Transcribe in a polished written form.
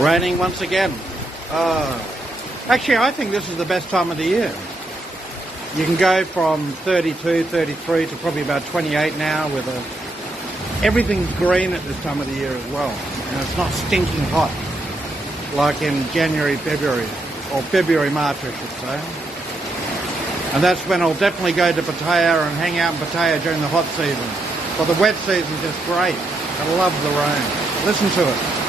Raining once again. Actually, I think this is the best time of the year. You can go from 32, 33 to probably about 28 now with everything's green at this time of the year as well. And it's not stinking hot like in January, February, or February, March I should say. And that's when I'll definitely go to Pattaya and hang out in Pattaya during the hot season. But the wet season's just great. I love the rain. Listen to it.